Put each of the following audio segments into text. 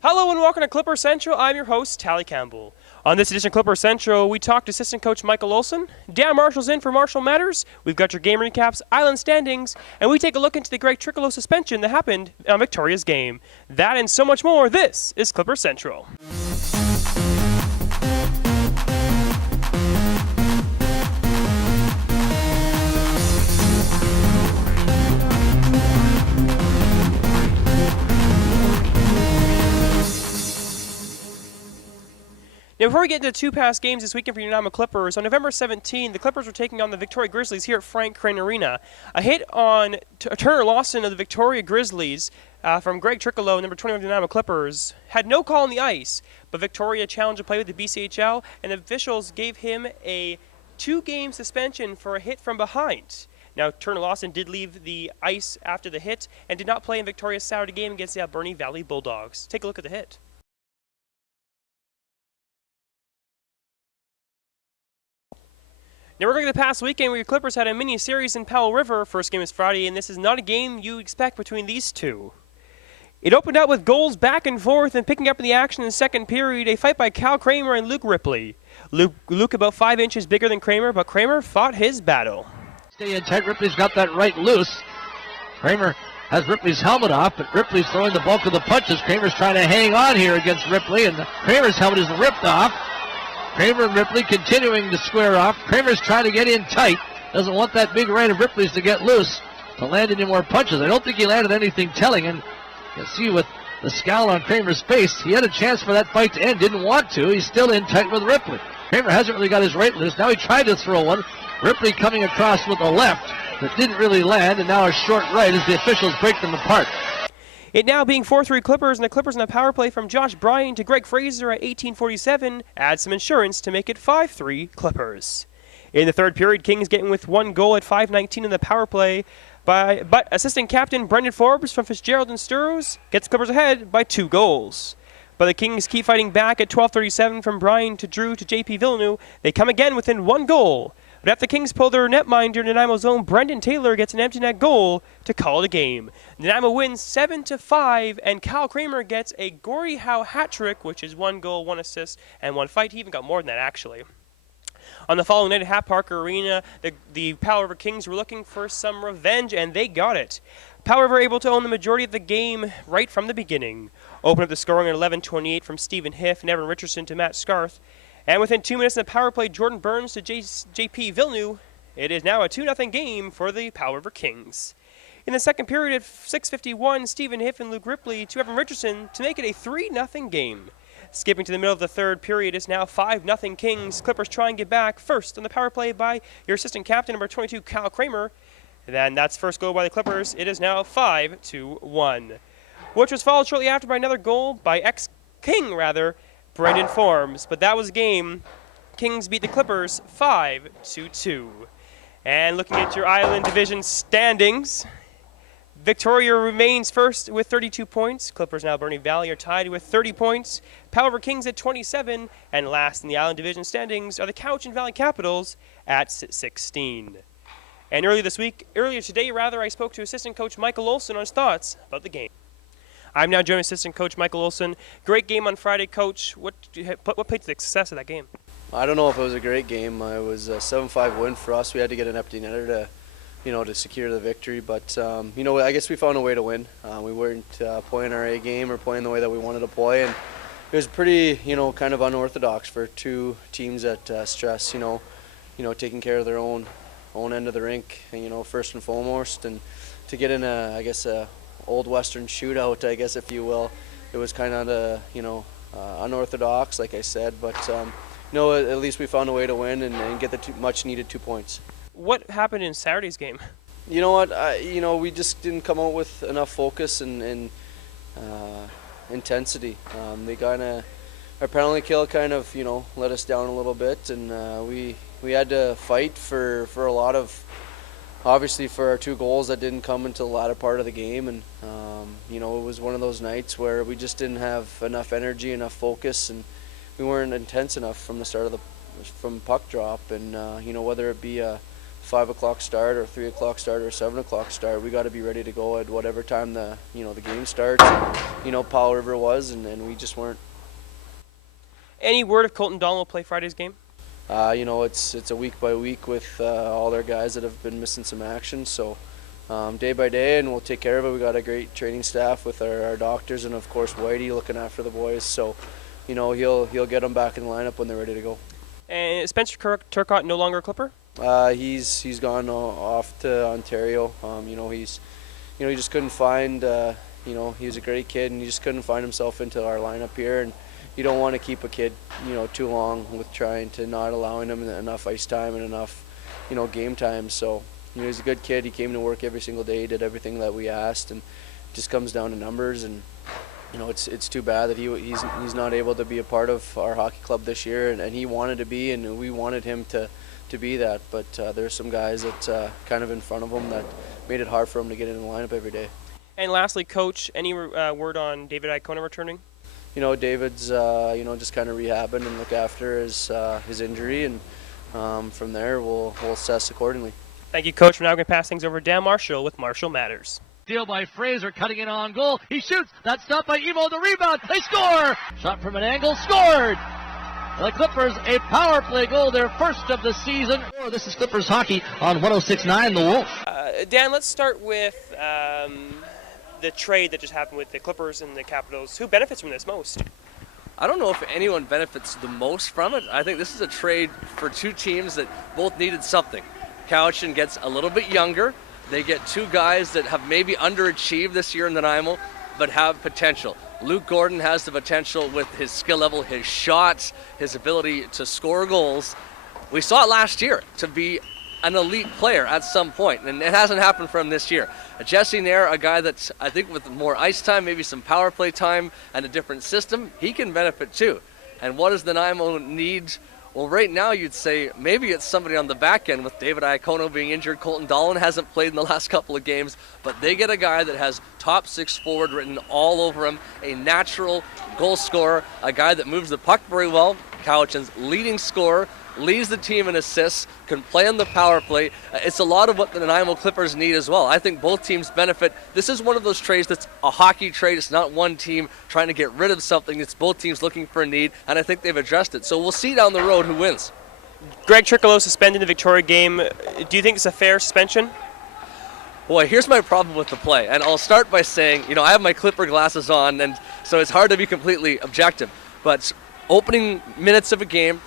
Hello and welcome to Clipper Central. I'm your host, Tally Campbell. On this edition of Clipper Central, we talk to assistant coach Michael Olson. Dan Marshall's in for Marshall Matters. We've got your game recaps, island standings, and we take a look into the Greg Trickolo suspension that happened on Victoria's game. That and so much more. This is Clipper Central. Now, before we get into the two past games this weekend for Unama Clippers, on November 17, the Clippers were taking on the Victoria Grizzlies here at Frank Crane Arena. A hit on Turner Lawson of the Victoria Grizzlies from Greg Trickolo, number 21 of the Unama Clippers, had no call on the ice, but Victoria challenged a play with the BCHL, and the officials gave him a 2-game suspension for a hit from behind. Now, Turner Lawson did leave the ice after the hit and did not play in Victoria's Saturday game against the Alberni Valley Bulldogs. Take a look at the hit. Now we're going to the past weekend where your Clippers had a mini-series in Powell River. First game is Friday, and this is not a game you expect between these two. It opened up with goals back and forth, and picking up in the action in the second period, a fight by Cal Kramer and Luke Ripley. Luke about 5 inches bigger than Kramer, but Kramer fought his battle. Stay in tight. Ripley's got that right loose. Kramer has Ripley's helmet off, but Ripley's throwing the bulk of the punches. Kramer's trying to hang on here against Ripley, and Kramer's helmet is ripped off. Kramer and Ripley continuing to square off. Kramer's trying to get in tight. Doesn't want that big right of Ripley's to get loose to land any more punches. I don't think he landed anything telling, and you can see with the scowl on Kramer's face, he had a chance for that fight to end. Didn't want to. He's still in tight with Ripley. Kramer hasn't really got his right loose. Now he tried to throw one. Ripley coming across with a left that didn't really land, and now a short right as the officials break them apart. It now being 4-3 Clippers, and the Clippers in a power play from Josh Bryan to Greg Fraser at 18:47 add some insurance to make it 5-3 Clippers. In the third period, Kings getting with 1 goal at 5:19 in the power play, but assistant captain Brendan Forbes from Fitzgerald and Sturrows gets Clippers ahead by 2 goals. But the Kings keep fighting back at 12:37 from Bryan to Drew to JP Villeneuve. They come again within 1 goal. But after the Kings pull their netminder in Nanaimo's own, Brendan Taylor gets an empty net goal to call it a game. Nanaimo wins 7-5, and Kyle Kramer gets a Gordie Howe hat trick, which is 1 goal, 1 assist, and 1 fight. He even got more than that, actually. On the following night at Hat Parker Arena, the Powell River Kings were looking for some revenge, and they got it. Powell River able to own the majority of the game right from the beginning. Open up the scoring at 11:28 from Stephen Hiff and Evan Richardson to Matt Scarth. And within 2 minutes in the power play, Jordan Burns to JP Villeneuve. It is now a 2-0 game for the Powell River Kings. In the second period at 6:51, Stephen Hiff and Luke Ripley to Evan Richardson to make it a 3-0 game. Skipping to the middle of the third period, it's now 5-0 Kings. Clippers try and get back first on the power play by your assistant captain, number 22, Kyle Kramer. And then that's first goal by the Clippers. It is now 5-1, which was followed shortly after by another goal by ex-King, Brendan Forbes. But that was a game. Kings beat the Clippers 5-2. And looking at your Island Division standings, Victoria remains first with 32 points. Clippers and Alberni Valley are tied with 30 points. Powell River Kings at 27. And last in the Island Division standings are the Cowichan Valley Capitals at 16. And earlier today, I spoke to assistant coach Michael Olson on his thoughts about the game. I'm now joined assistant coach Michael Olson. Great game on Friday, coach. What played to the success of that game? I don't know if it was a great game. It was a 7-5 win for us. We had to get an empty netter to secure the victory. But I guess we found a way to win. We weren't playing our A game or playing the way that we wanted to play, and it was pretty kind of unorthodox for two teams that stress taking care of their own end of the rink, first and foremost, and to get in a old Western shootout, I guess, if you will. It was kind of unorthodox, like I said, but at least we found a way to win and get the much needed 2 points. What happened in Saturday's game? You know what? We just didn't come out with enough focus and intensity. They our penalty kill kind of let us down a little bit, and we had to fight for a lot of. Obviously, for our 2 goals that didn't come until the latter part of the game, and it was one of those nights where we just didn't have enough energy, enough focus, and we weren't intense enough from the start from puck drop, and whether it be a 5 o'clock start or 3 o'clock start or 7 o'clock start. We got to be ready to go at whatever time the game starts. Powell River was, and we just weren't. Any word if Colton Donald will play Friday's game? It's a week by week with all their guys that have been missing some action. So day by day, and we'll take care of it. We got a great training staff with our doctors, and of course Whitey looking after the boys. So he'll get them back in the lineup when they're ready to go. And Spencer Turcotte no longer a Clipper? He's gone off to Ontario. He just couldn't find. He was a great kid, and he just couldn't find himself into our lineup here. And you don't want to keep a kid, too long with trying to not allowing him enough ice time and enough, game time. So, he's a good kid. He came to work every single day, did everything that we asked, and it just comes down to numbers. And it's too bad that he's not able to be a part of our hockey club this year, and he wanted to be, and we wanted him to be that. But there's some guys that kind of in front of him that made it hard for him to get in the lineup every day. And lastly, Coach, any word on David Icona returning? David's just kind of rehabbing and look after his injury, and from there we'll assess accordingly. Thank you, Coach. We're now going to pass things over to Dan Marshall with Marshall Matters. Steal by Fraser, cutting in on goal. He shoots. That's stopped by Evo. The rebound. They score. Shot from an angle. Scored. The Clippers a power play goal, their first of the season. This is Clippers hockey on 106.9 The Wolf. Dan, let's start with the trade that just happened with the Clippers and the Capitals. Who benefits from this most? I don't know if anyone benefits the most from it. I think this is a trade for two teams that both needed something. Cowichan gets a little bit younger. They get two guys that have maybe underachieved this year in Nanaimo, but have potential. Luke Gordon has the potential with his skill level, his shots, his ability to score goals. We saw it last year to be an elite player at some point, and it hasn't happened for him this year. Jesse Nair, a guy that's, I think, with more ice time, maybe some power play time and a different system, he can benefit too. And what does the Nanaimo need? Well, right now you'd say maybe it's somebody on the back end with David Iacono being injured. Colton Dolan hasn't played in the last couple of games, but they get a guy that has top six forward written all over him, a natural goal scorer, a guy that moves the puck very well. Cowichan's leading scorer, leads the team in assists, can play on the power play. It's a lot of what the Nanaimo Clippers need as well. I think both teams benefit. This is one of those trades that's a hockey trade. It's not one team trying to get rid of something. It's both teams looking for a need, and I think they've addressed it. So we'll see down the road who wins. Greg Triccolo suspended in the Victoria game. Do you think it's a fair suspension? Boy, here's my problem with the play, and I'll start by saying, I have my Clipper glasses on, and so it's hard to be completely objective. But opening minutes of a game,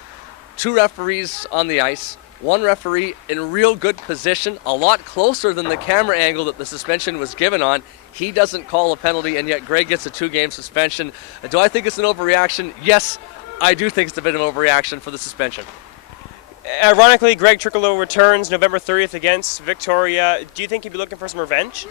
two referees on the ice, one referee in real good position, a lot closer than the camera angle that the suspension was given on. He doesn't call a penalty, and yet Greg gets a 2-game suspension. Do I think it's an overreaction? Yes, I do think it's a bit of an overreaction for the suspension. Ironically, Greg Triccolo returns November 30th against Victoria. Do you think he'd be looking for some revenge?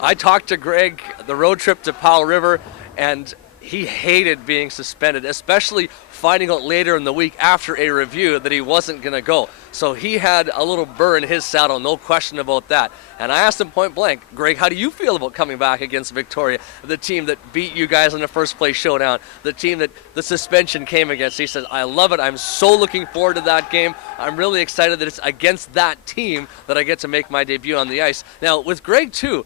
I talked to Greg the road trip to Powell River, and he hated being suspended, especially finding out later in the week after a review that he wasn't going to go. So he had a little burr in his saddle, no question about that. And I asked him point blank, Greg, how do you feel about coming back against Victoria, the team that beat you guys in the first place showdown, the team that the suspension came against? He says, I love it. I'm so looking forward to that game. I'm really excited that it's against that team that I get to make my debut on the ice. Now, with Greg, too,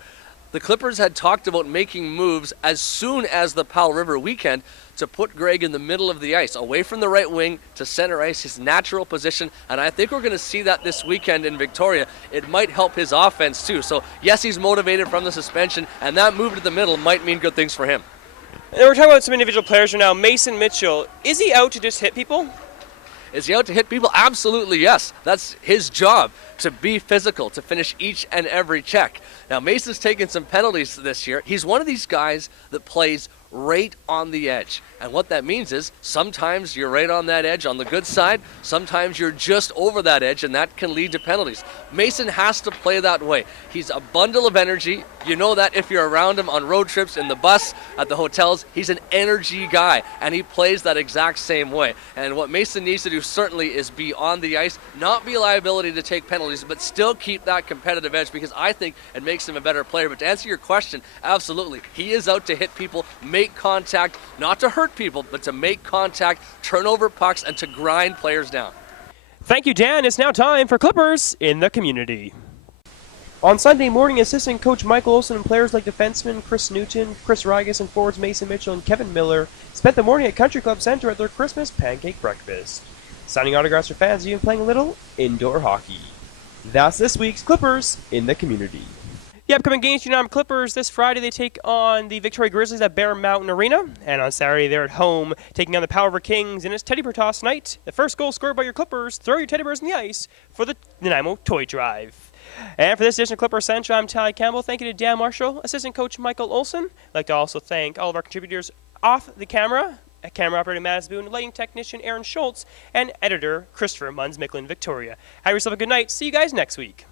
the Clippers had talked about making moves as soon as the Powell River weekend to put Greg in the middle of the ice, away from the right wing to center ice, his natural position, and I think we're going to see that this weekend in Victoria. It might help his offense too. So yes, he's motivated from the suspension, and that move to the middle might mean good things for him. And we're talking about some individual players right now. Mason Mitchell, is he out to just hit people? Is he out to hit people? Absolutely, yes. That's his job, to be physical, to finish each and every check. Now, Mason's taken some penalties this year. He's one of these guys that plays right on the edge. And what that means is sometimes you're right on that edge on the good side, sometimes you're just over that edge, and that can lead to penalties. Mason has to play that way. He's a bundle of energy. You know that if you're around him on road trips, in the bus, at the hotels. He's an energy guy, and he plays that exact same way. And what Mason needs to do certainly is be on the ice, not be a liability to take penalties, but still keep that competitive edge, because I think it makes him a better player. But to answer your question, absolutely. He is out to hit people, make contact, not to hurt people, but to make contact, turn over pucks, and to grind players down. Thank you, Dan. It's now time for Clippers in the Community. On Sunday morning, assistant coach Michael Olson and players like defenseman Chris Newton, Chris Rigas, and forwards Mason Mitchell and Kevin Miller spent the morning at Country Club Center at their Christmas pancake breakfast, signing autographs for fans and even playing a little indoor hockey. That's this week's Clippers in the Community. The upcoming games for Clippers this Friday, they take on the Victoria Grizzlies at Bear Mountain Arena, and on Saturday they're at home taking on the Power River Kings, and it's Teddy Bear Toss night. The first goal scored by your Clippers. Throw your teddy bears in the ice for the Nanaimo Toy Drive. And for this edition of Clipper Central, I'm Tally Campbell. Thank you to Dan Marshall, assistant coach Michael Olson. I'd like to also thank all of our contributors off the camera, camera operator Mads Boone, lighting technician Aaron Schultz, and editor Christopher Munns Micklin Victoria. Have yourself a good night. See you guys next week.